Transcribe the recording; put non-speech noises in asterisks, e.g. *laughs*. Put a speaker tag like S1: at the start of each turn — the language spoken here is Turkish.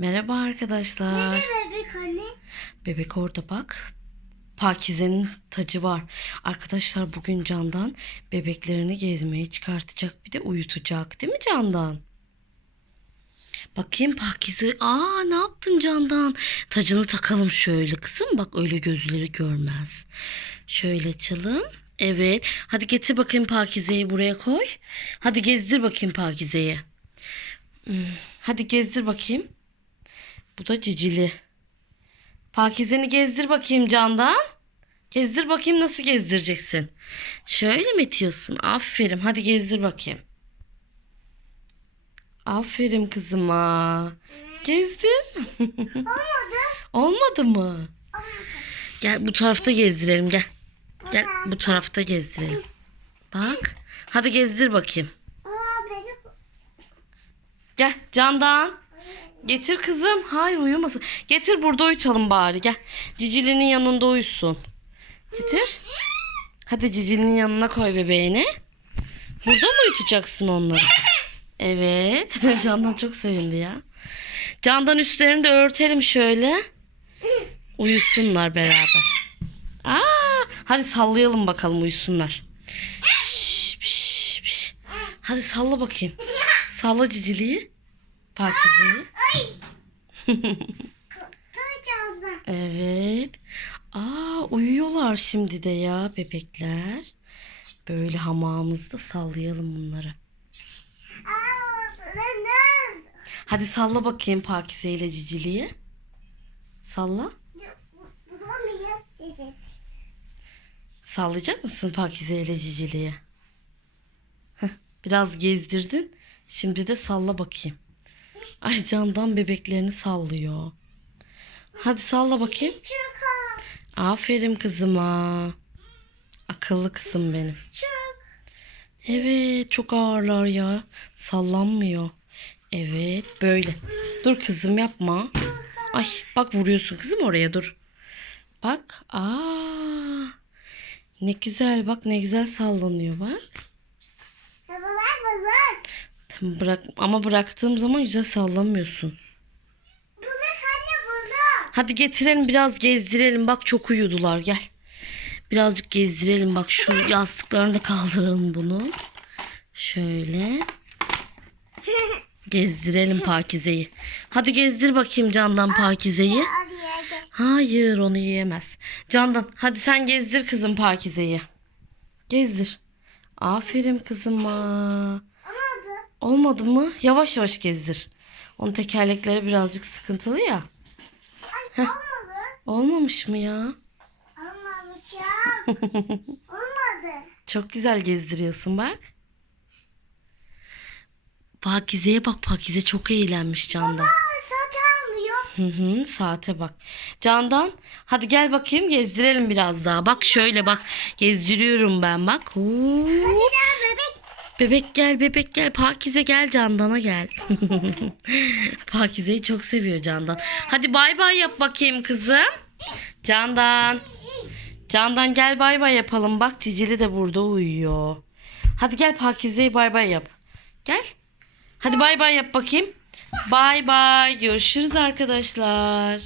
S1: Merhaba arkadaşlar.
S2: Ne bebek anne?
S1: Bebek orada bak. Pakize'nin tacı var. Arkadaşlar bugün Candan bebeklerini gezmeye çıkartacak. Bir de uyutacak. Değil mi Candan? Bakayım Pakize. Aa ne yaptın Candan? Tacını takalım şöyle kızım. Bak öyle gözleri görmez. Şöyle açalım. Evet. Hadi getir bakayım Pakize'yi buraya koy. Hadi gezdir bakayım Pakize'yi. Hmm, Hadi gezdir bakayım. Bu da cicili. Pakizeni gezdir bakayım Candan. Gezdir bakayım nasıl gezdireceksin. Şöyle mi itiyorsun? Aferin. Hadi gezdir bakayım. Aferin kızıma. Gezdir.
S2: Olmadı. *laughs*
S1: Olmadı mı? Gel bu tarafta gezdirelim gel. Gel bu tarafta gezdirelim. Bak. Hadi gezdir bakayım. Gel Candan. Getir kızım. Hayır uyumasın. Getir burada uyutalım bari gel. Cicili'nin yanında uyusun. Getir. Hadi Cicili'nin yanına koy bebeğini. Burada mı uyutacaksın onları? Evet. *laughs* Candan çok sevindi ya. Candan üstlerini de örtelim şöyle. Uyusunlar beraber. Aa, hadi sallayalım bakalım uyusunlar. Şş, piş, piş. Hadi salla bakayım. Salla Cicili'yi. Pakize'yi. *laughs* Evet. Aa uyuyorlar şimdi de ya bebekler. Böyle hamamımızda sallayalım bunları. Hadi salla bakayım Pakize ile Cicili'yi. Salla. Sallayacak mısın Pakize ile Cicili'yi? Biraz gezdirdin. Şimdi de salla bakayım. Ay candan bebeklerini sallıyor. Hadi salla bakayım. Aferin kızıma. Akıllı kızım benim. Evet çok ağırlar ya. Sallanmıyor. Evet böyle. Dur kızım yapma. Ay bak vuruyorsun kızım oraya dur. Bak. Aa. Ne güzel bak ne güzel sallanıyor bak. Bırak ama bıraktığım zaman güzel sallamıyorsun.
S2: Bozuk anne bozuk.
S1: Hadi getirelim biraz gezdirelim. Bak çok uyudular gel. Birazcık gezdirelim. Bak şu *laughs* yastıklarını da kaldıralım bunu. Şöyle. *laughs* Gezdirelim Pakize'yi. Hadi gezdir bakayım Candan Pakize'yi. Hayır onu yiyemez. Candan hadi sen gezdir kızım Pakize'yi. Gezdir. Aferin kızıma.
S2: Olmadı.
S1: Mı? Yavaş yavaş gezdir. Onun tekerlekleri birazcık sıkıntılı ya.
S2: Ay olmadı.
S1: Olmamış mı ya?
S2: Olmamış ya. *laughs* Olmadı.
S1: Çok güzel gezdiriyorsun bak. Pakize'ye bak. Pakize çok eğlenmiş Candan.
S2: Aa satamıyor.
S1: Hı hı, saate bak. Candan hadi gel bakayım gezdirelim biraz daha. Bak şöyle bak. Gezdiriyorum ben bak.
S2: Daha bebek.
S1: Bebek gel bebek gel. Pakize gel Candan'a gel. *laughs* Pakize'yi çok seviyor Candan. Hadi bay bay yap bakayım kızım. Candan. Candan gel bay bay yapalım. Bak Cicili de burada uyuyor. Hadi gel Pakize'yi bay bay yap. Gel. Hadi bay bay yap bakayım. Bay bay. Görüşürüz arkadaşlar.